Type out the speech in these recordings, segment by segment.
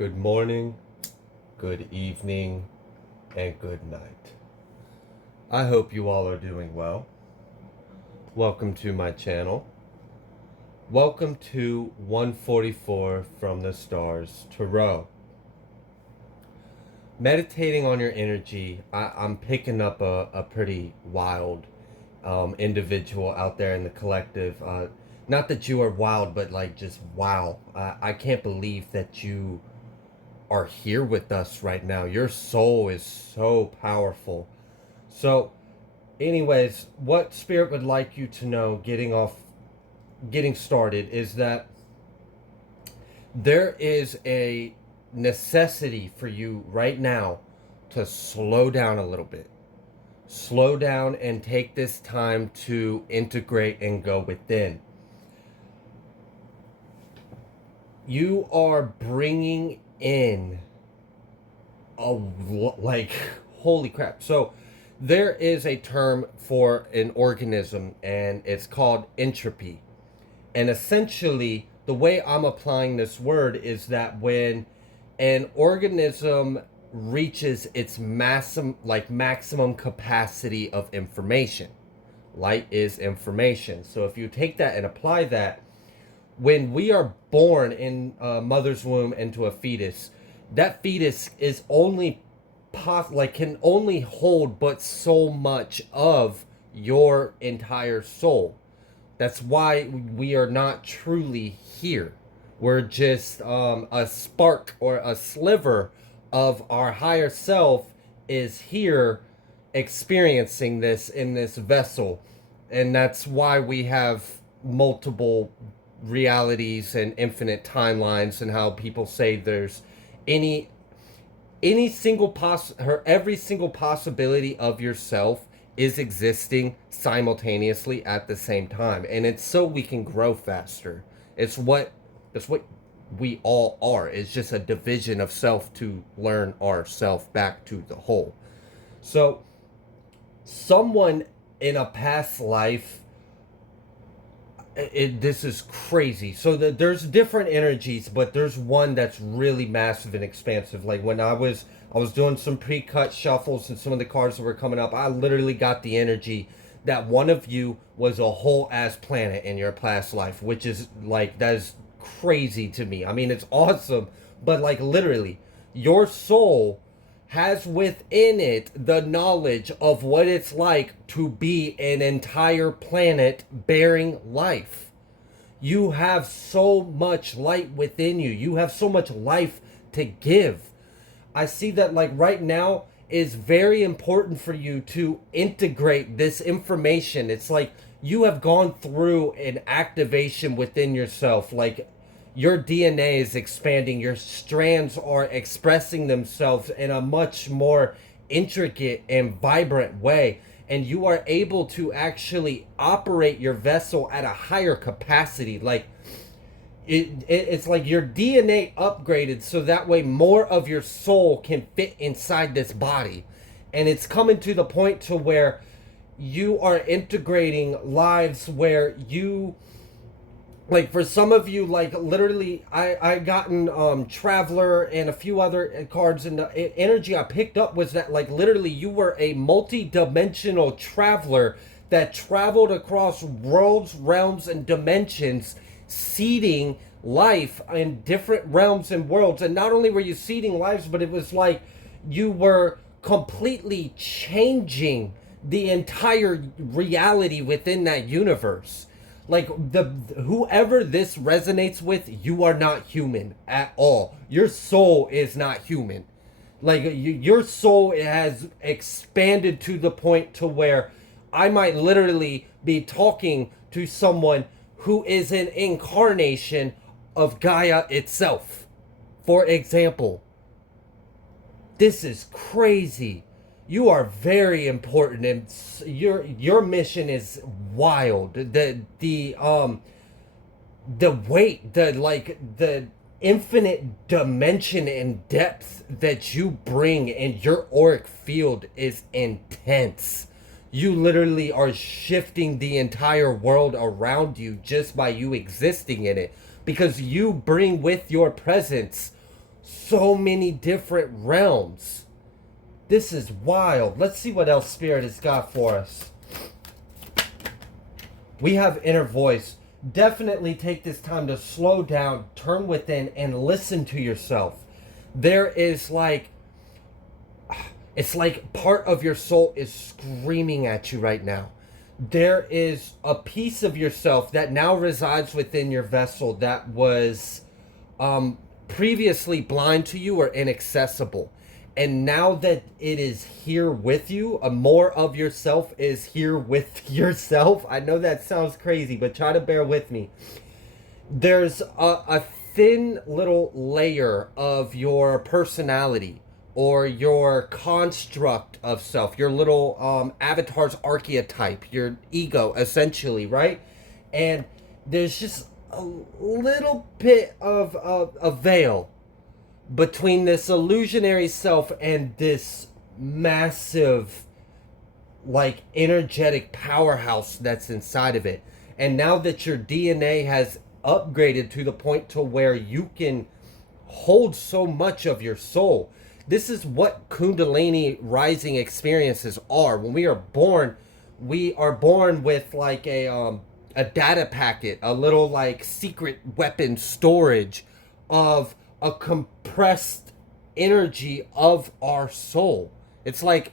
Good morning, good evening, and good night. I hope you all are doing well. Welcome to my channel. Welcome to 144 from the Stars Tarot. Meditating on your energy, I'm picking up a pretty wild individual out there in the collective. Not that you are wild, but like just wow. I can't believe that you are here with us right now. Your soul is so powerful. So, anyways, what Spirit would like you to know getting started is that there is a necessity for you right now to slow down a little bit. Slow down and take this time to integrate and go within. You are bringing in like holy crap. So there is a term for an organism and it's called entropy. And essentially the way I'm applying this word is that when an organism reaches its maximum capacity of information, light is information. So if you take that and apply that, when we are born in a mother's womb into a fetus, that fetus is only can only hold but so much of your entire soul. That's why we are not truly here. We're just a spark or a sliver of our higher self is here experiencing this in this vessel. And that's why we have multiple realities and infinite timelines, and how people say there's any every single possibility of yourself is existing simultaneously at the same time, and it's so we can grow faster. That's what we all are. It's just a division of self to learn ourself back to the whole. So someone in a past life, this is crazy. So there's different energies, but there's one that's really massive and expansive. Like when I was doing some pre-cut shuffles and some of the cards that were coming up, I literally got the energy that one of you was a whole ass planet in your past life, which is like, that is crazy to me. I mean, it's awesome, but like literally your soul has within it the knowledge of what it's like to be an entire planet bearing life. You have so much light within you. You have so much life to give. I see that like right now is very important for you to integrate this information. It's like you have gone through an activation within yourself. Like your DNA is expanding, your strands are expressing themselves in a much more intricate and vibrant way, and you are able to actually operate your vessel at a higher capacity. Like it's like your DNA upgraded so that way more of your soul can fit inside this body, and it's coming to the point to where you are integrating lives where you, like for some of you, like literally I gotten Traveler and a few other cards, and the energy I picked up was that like literally you were a multi-dimensional traveler that traveled across worlds, realms, and dimensions, seeding life in different realms and worlds. And not only were you seeding lives, but it was like you were completely changing the entire reality within that universe. Like whoever this resonates with, you are not human at all. Your soul is not human. Like your soul has expanded to the point to where I might literally be talking to someone who is an incarnation of Gaia itself. For example, this is crazy. You are very important, and your mission is wild. The weight, the infinite dimension and depth that you bring in your auric field is intense. You literally are shifting the entire world around you just by you existing in it, because you bring with your presence So many different realms. This is wild. Let's see what else Spirit has got for us. We have inner voice. Definitely take this time to slow down, turn within, and listen to yourself. There is like, it's like part of your soul is screaming at you right now. There is a piece of yourself that now resides within your vessel that was previously blind to you or inaccessible. And now that it is here with you, a more of yourself is here with yourself. I know that sounds crazy, but try to bear with me. There's a thin little layer of your personality or your construct of self, your little avatar's archetype, your ego, essentially, right? And there's just a little bit of a veil between this illusionary self and this massive, like, energetic powerhouse that's inside of it. And now that your DNA has upgraded to the point to where you can hold so much of your soul, this is what Kundalini rising experiences are. When we are born with like a data packet, a little like secret weapon storage of a compressed energy of our soul. It's like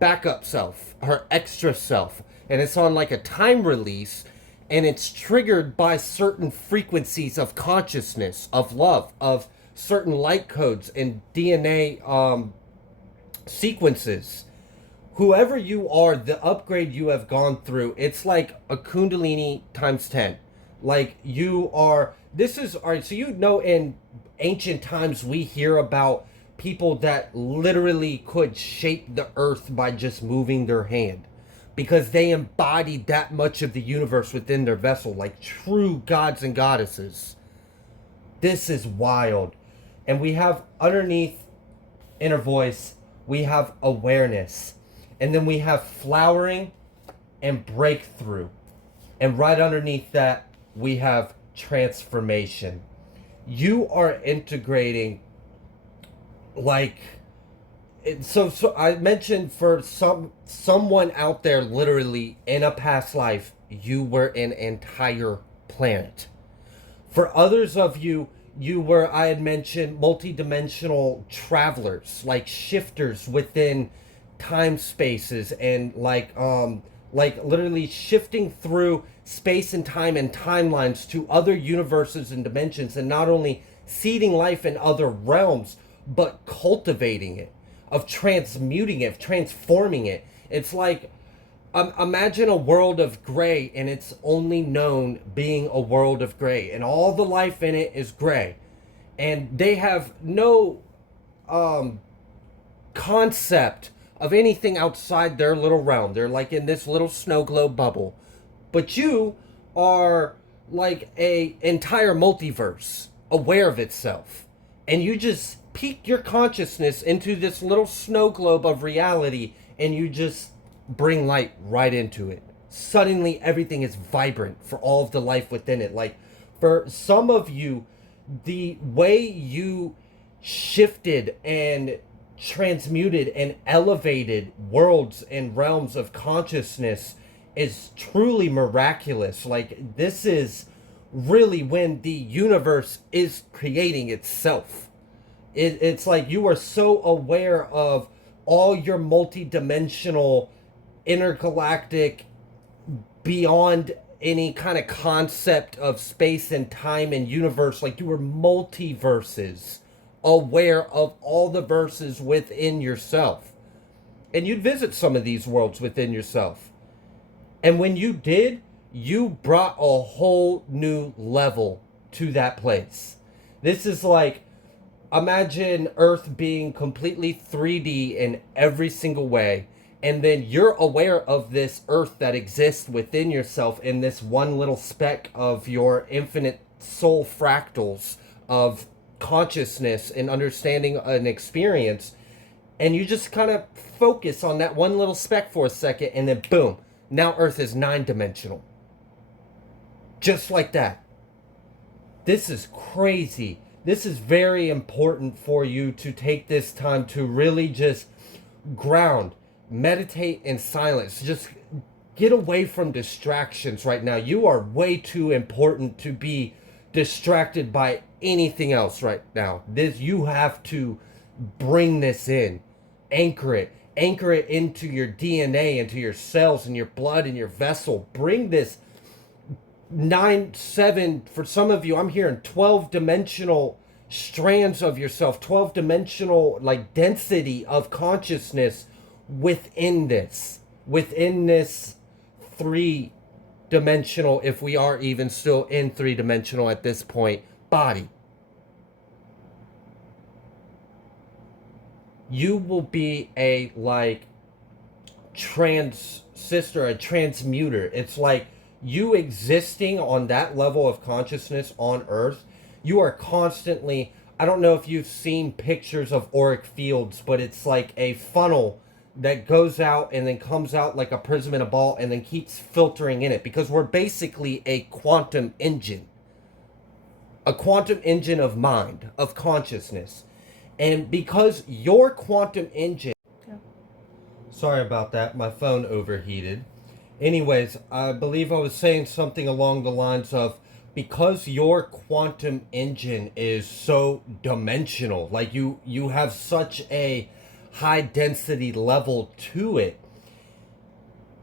backup self, her extra self, and it's on like a time release, and it's triggered by certain frequencies of consciousness, of love, of certain light codes and DNA sequences. Whoever you are, the upgrade you have gone through, it's like a Kundalini times 10. Like you are, this is, all right, so you know in ancient times we hear about people that literally could shape the earth by just moving their hand because they embodied that much of the universe within their vessel, like true gods and goddesses. This is wild. And we have underneath inner voice, we have awareness. And then we have flowering and breakthrough. And right underneath that, we have transformation. You are integrating, like, so I mentioned for someone out there, literally in a past life, you were an entire planet. For others of you, you were, I had mentioned, multidimensional travelers, like shifters within time spaces, and like literally shifting through space and time and timelines to other universes and dimensions, and not only seeding life in other realms, but cultivating it, of transmuting it, of transforming it. It's like, imagine a world of gray, and it's only known being a world of gray, and all the life in it is gray, and they have no concept of anything outside their little realm. They're like in this little snow globe bubble, but you are like a entire multiverse aware of itself, and you just peek your consciousness into this little snow globe of reality, and you just bring light right into it. Suddenly everything is vibrant for all of the life within it. Like for some of you, the way you shifted and transmuted and elevated worlds and realms of consciousness is truly miraculous. Like this is really when the universe is creating itself. It's like you are so aware of all your multi-dimensional, intergalactic, beyond any kind of concept of space and time and universe. Like you are multiverses, aware of all the verses within yourself. And you'd visit some of these worlds within yourself. And when you did, you brought a whole new level to that place. This is like, imagine Earth being completely 3D in every single way, and then you're aware of this Earth that exists within yourself in this one little speck of your infinite soul fractals of consciousness and understanding an experience, and you just kind of focus on that one little speck for a second, and then boom, now Earth is 9-dimensional. Just like that. This is crazy. this is very important for you to take this time to really just ground, meditate in silence. Just get away from distractions right now. You are way too important to be distracted by anything else right now. This, you have to bring this in, anchor it into your DNA, into your cells and your blood and your vessel. Bring this 7 for some of you. I'm hearing 12 dimensional strands of yourself, 12 dimensional like density of consciousness within this 3 dimensional, if we are even still in 3 dimensional at this point, body. You will be a like transistor, a transmuter. It's like you existing on that level of consciousness on Earth. You are constantly, I don't know if you've seen pictures of auric fields, but it's like a funnel that goes out and then comes out like a prism in a ball and then keeps filtering in it, because we're basically a quantum engine of mind, of consciousness. And because your quantum engine, sorry about that, my phone overheated. Anyways, I believe I was saying something along the lines of, because your quantum engine is so dimensional, like you have such a high density level to it,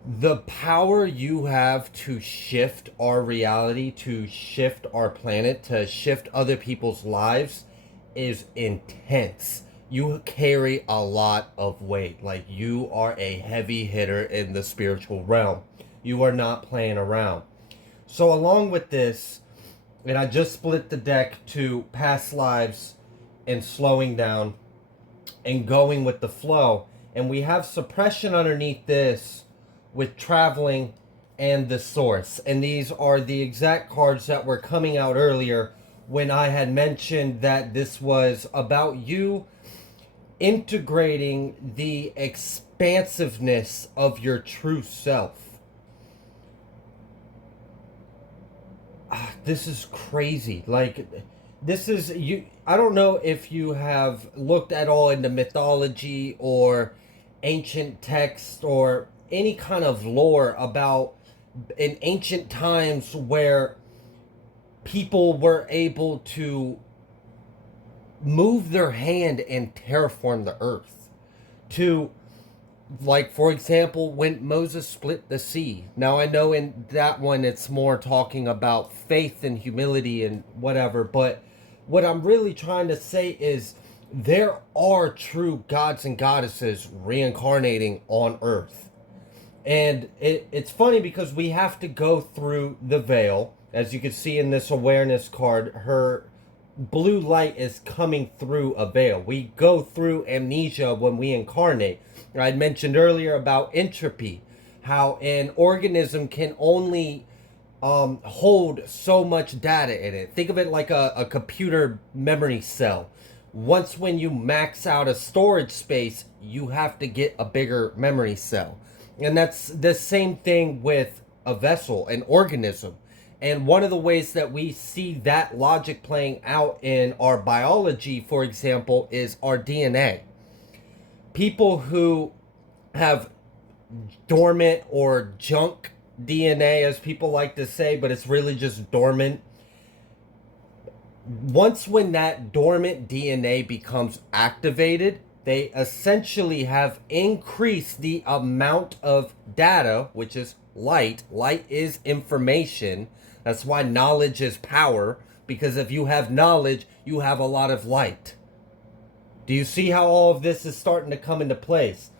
the power you have to shift our reality, to shift our planet, to shift other people's lives is intense. You carry a lot of weight. Like, you are a heavy hitter in the spiritual realm. You are not playing around. So along with this, and I just split the deck to past lives and slowing down and going with the flow, and we have suppression underneath this with traveling and the source. And these are the exact cards that were coming out earlier when I had mentioned that this was about you integrating the expansiveness of your true self. This is crazy. Like, this is you. I don't know if you have looked at all into mythology or ancient text or any kind of lore about in ancient times where people were able to move their hand and terraform the earth. To, like, for example, when Moses split the sea. Now, I know in that one it's more talking about faith and humility and whatever, but what I'm really trying to say is there are true gods and goddesses reincarnating on earth. And it's funny because we have to go through the veil. As you can see in this awareness card, her blue light is coming through a veil. We go through amnesia when we incarnate. I had mentioned earlier about entropy, how an organism can only hold so much data in it. Think of it like a computer memory cell. Once when you max out a storage space, you have to get a bigger memory cell. And that's the same thing with a vessel, an organism. And one of the ways that we see that logic playing out in our biology, for example, is our DNA. People who have dormant or junk DNA, as people like to say, but it's really just dormant. Once when that dormant DNA becomes activated, they essentially have increased the amount of data, which is light. Light is information. That's why knowledge is power, because if you have knowledge, you have a lot of light. Do you see how all of this is starting to come into place?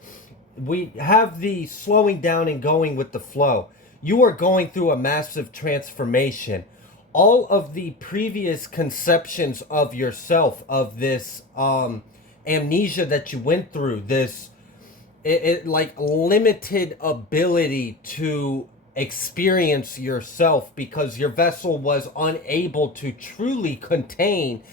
We have the slowing down and going with the flow. You are going through a massive transformation. All of the previous conceptions of yourself, of this amnesia that you went through, this like limited ability to experience yourself because your vessel was unable to truly contain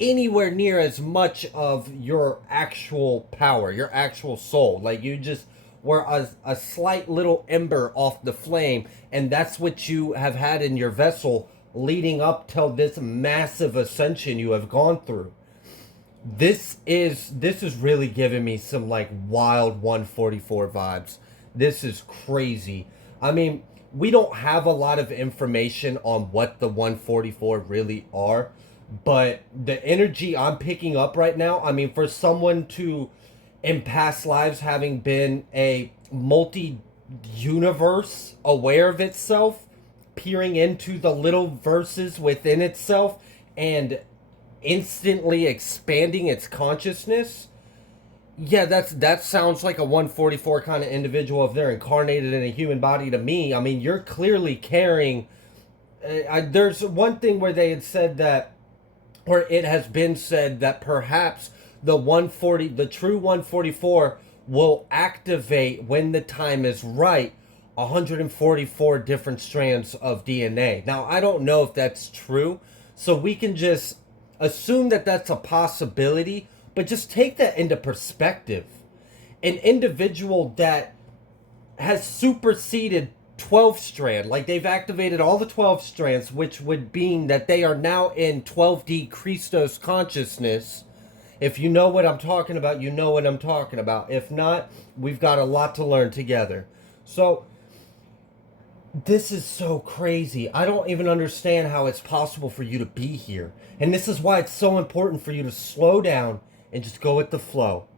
anywhere near as much of your actual power, your actual soul. Like, you just were a slight little ember off the flame, and that's what you have had in your vessel leading up till this massive ascension you have gone through. This is really giving me some like wild 144 vibes. This is crazy. I mean, we don't have a lot of information on what the 144 really are, but the energy I'm picking up right now, I mean, for someone to, in past lives, having been a multi-universe aware of itself, peering into the little verses within itself and instantly expanding its consciousness. Yeah, that sounds like a 144 kind of individual if they're incarnated in a human body to me. I mean, you're clearly carrying. There's one thing where they had said that, or it has been said that perhaps the true 144 will activate when the time is right 144 different strands of DNA. Now, I don't know if that's true, so we can just assume that that's a possibility, but just take that into perspective. An individual that has superseded 12 strand, like they've activated all the 12 strands, which would mean that they are now in 12D Christos consciousness. If you know what I'm talking about, you know what I'm talking about. If not, we've got a lot to learn together. So this is so crazy. I don't even understand how it's possible for you to be here. And this is why it's so important for you to slow down and just go with the flow.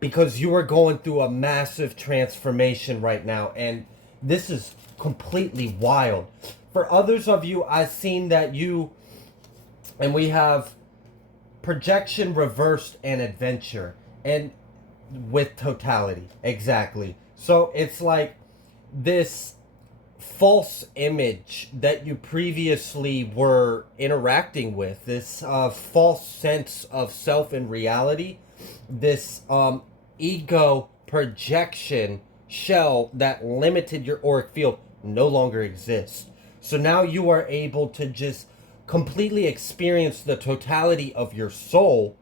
Because you are going through a massive transformation right now. And this is completely wild. For others of you, I've seen that and we have projection, reversed, and adventure. And with totality. Exactly. So it's like this false image that you previously were interacting with, this false sense of self and reality, this ego projection shell that limited your auric field no longer exists. So now you are able to just completely experience the totality of your soul,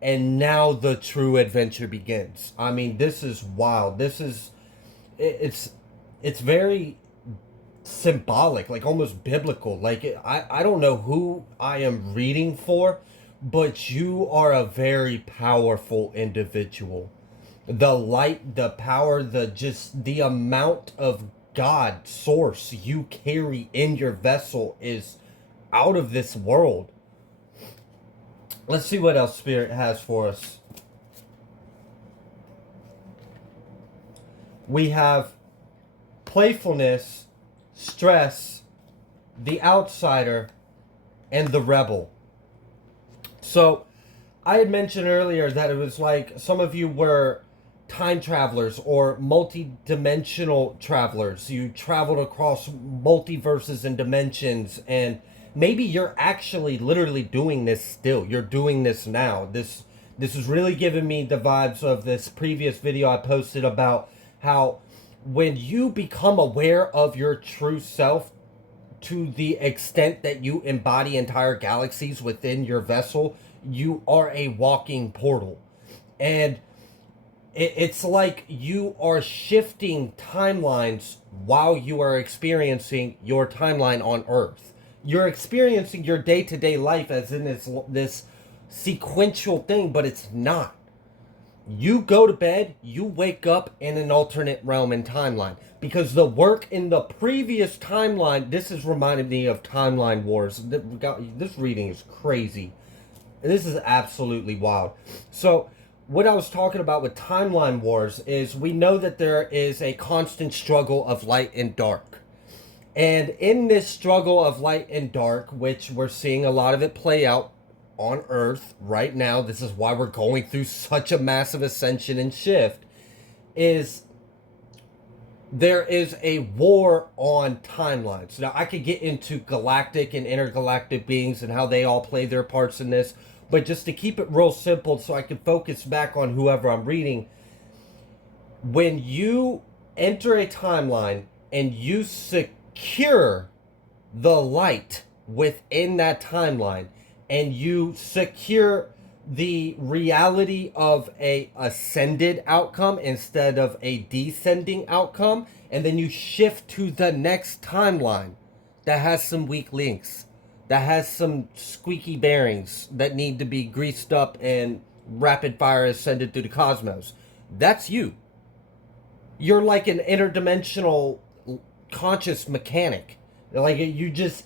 and now the true adventure begins. I mean, this is wild. It's very symbolic, like almost biblical. Like I don't know who I am reading for, but you are a very powerful individual. The light, the power, the amount of God source you carry in your vessel is out of this world. Let's see what else Spirit has for us. We have playfulness, stress, the outsider, and the rebel. So I had mentioned earlier that it was like some of you were time travelers or multi-dimensional travelers. You traveled across multiverses and dimensions, and maybe you're actually literally doing this still. You're doing this now. This is really giving me the vibes of this previous video I posted about how when you become aware of your true self to the extent that you embody entire galaxies within your vessel, you are a walking portal. And it's like you are shifting timelines while you are experiencing your timeline on Earth. You're experiencing your day-to-day life as in this sequential thing, but it's not. You go to bed, you wake up in an alternate realm and timeline. Because the work in the previous timeline, this has reminded me of Timeline Wars. This reading is crazy. This is absolutely wild. So, what I was talking about with Timeline Wars is we know that there is a constant struggle of light and dark. And in this struggle of light and dark, which we're seeing a lot of it play out on Earth right now, this is why we're going through such a massive ascension and shift, is there is a war on timelines. Now, I could get into galactic and intergalactic beings and how they all play their parts in this, but just to keep it real simple so I can focus back on whoever I'm reading, when you enter a timeline and you secure the light within that timeline, and you secure the reality of a ascended outcome instead of a descending outcome, and then you shift to the next timeline. that has some weak links, that has some squeaky bearings that need to be greased up and rapid fire ascended through the cosmos. That's you. You're like an interdimensional conscious mechanic. Like you just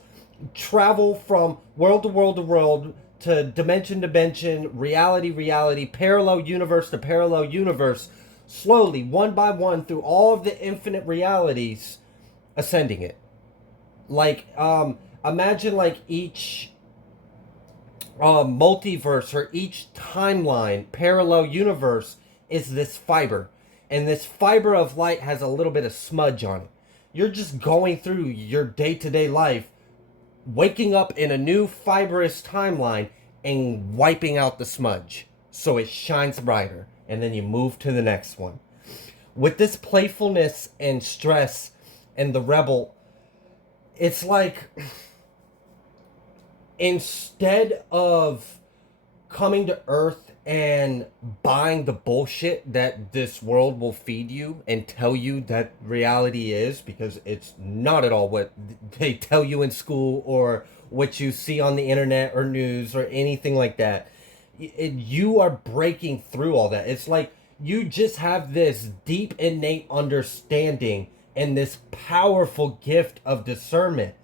travel from world to world to world to dimension to dimension, reality reality, parallel universe to parallel universe, slowly, one by one, through all of the infinite realities, ascending it. Like imagine like each multiverse or each timeline, parallel universe is this fiber. And this fiber of light has a little bit of smudge on it. You're just going through your day-to-day life, waking up in a new fibrous timeline and wiping out the smudge so it shines brighter. And then you move to the next one. With this playfulness and stress and the rebel, it's like instead of coming to Earth and buying the bullshit that this world will feed you and tell you that reality is, because it's not at all what they tell you in school or what you see on the internet or news or anything like that. You are breaking through all that. It's like you just have this deep innate understanding and this powerful gift of discernment.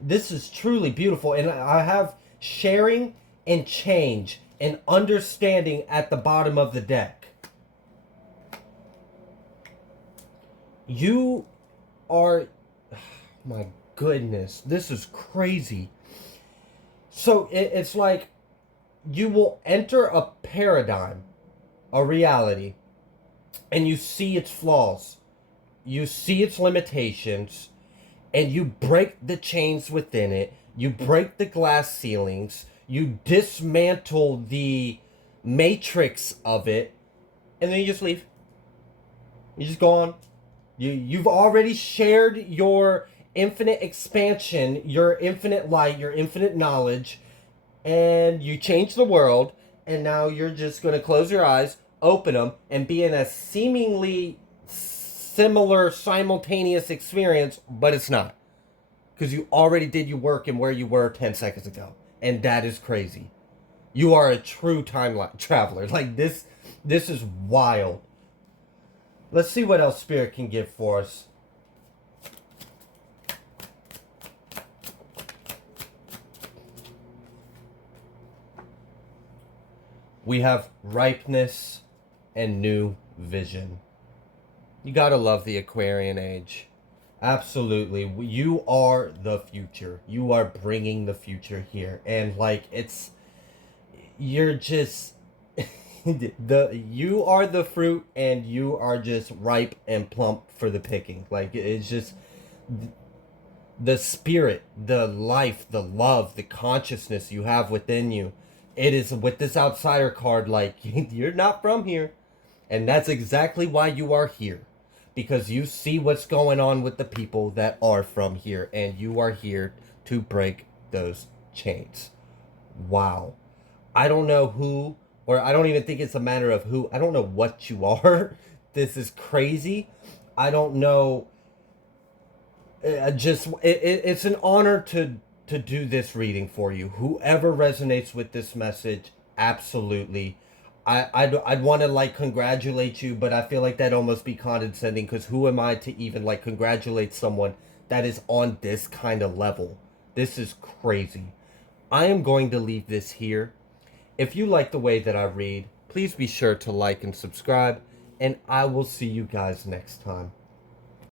This is truly beautiful, and I have sharing and change and understanding at the bottom of the deck. You are, my goodness, this is crazy. So it's like you will enter a paradigm, a reality, and you see its flaws, you see its limitations, and you break the chains within it, you break the glass ceilings, you dismantle the matrix of it, and then you just leave. You just go on. You've already shared your infinite expansion, your infinite light, your infinite knowledge, and you change the world, and now you're just going to close your eyes, open them, and be in a seemingly similar, simultaneous experience, but it's not. Because you already did your work and where you were 10 seconds ago. And that is crazy. You are a true time traveler. Like this is wild. Let's see what else Spirit can give for us. We have ripeness and new vision. You gotta love the Aquarian age. Absolutely. You are the future. You are bringing the future here. And like you're just you are the fruit and you are just ripe and plump for the picking. Like it's just the spirit, the life, the love, the consciousness you have within you. It is with this outsider card like you're not from here. And that's exactly why you are here. Because you see what's going on with the people that are from here, and you are here to break those chains. Wow. I don't know who, or I don't even think it's a matter of who. I don't know what you are. This is crazy. I don't know. It's an honor to do this reading for you. Whoever resonates with this message, absolutely. I'd want to like congratulate you, but I feel like that'd almost be condescending, because who am I to even like congratulate someone that is on this kind of level? This is crazy. I am going to leave this here. If you like the way that I read, please be sure to like and subscribe, and I will see you guys next time.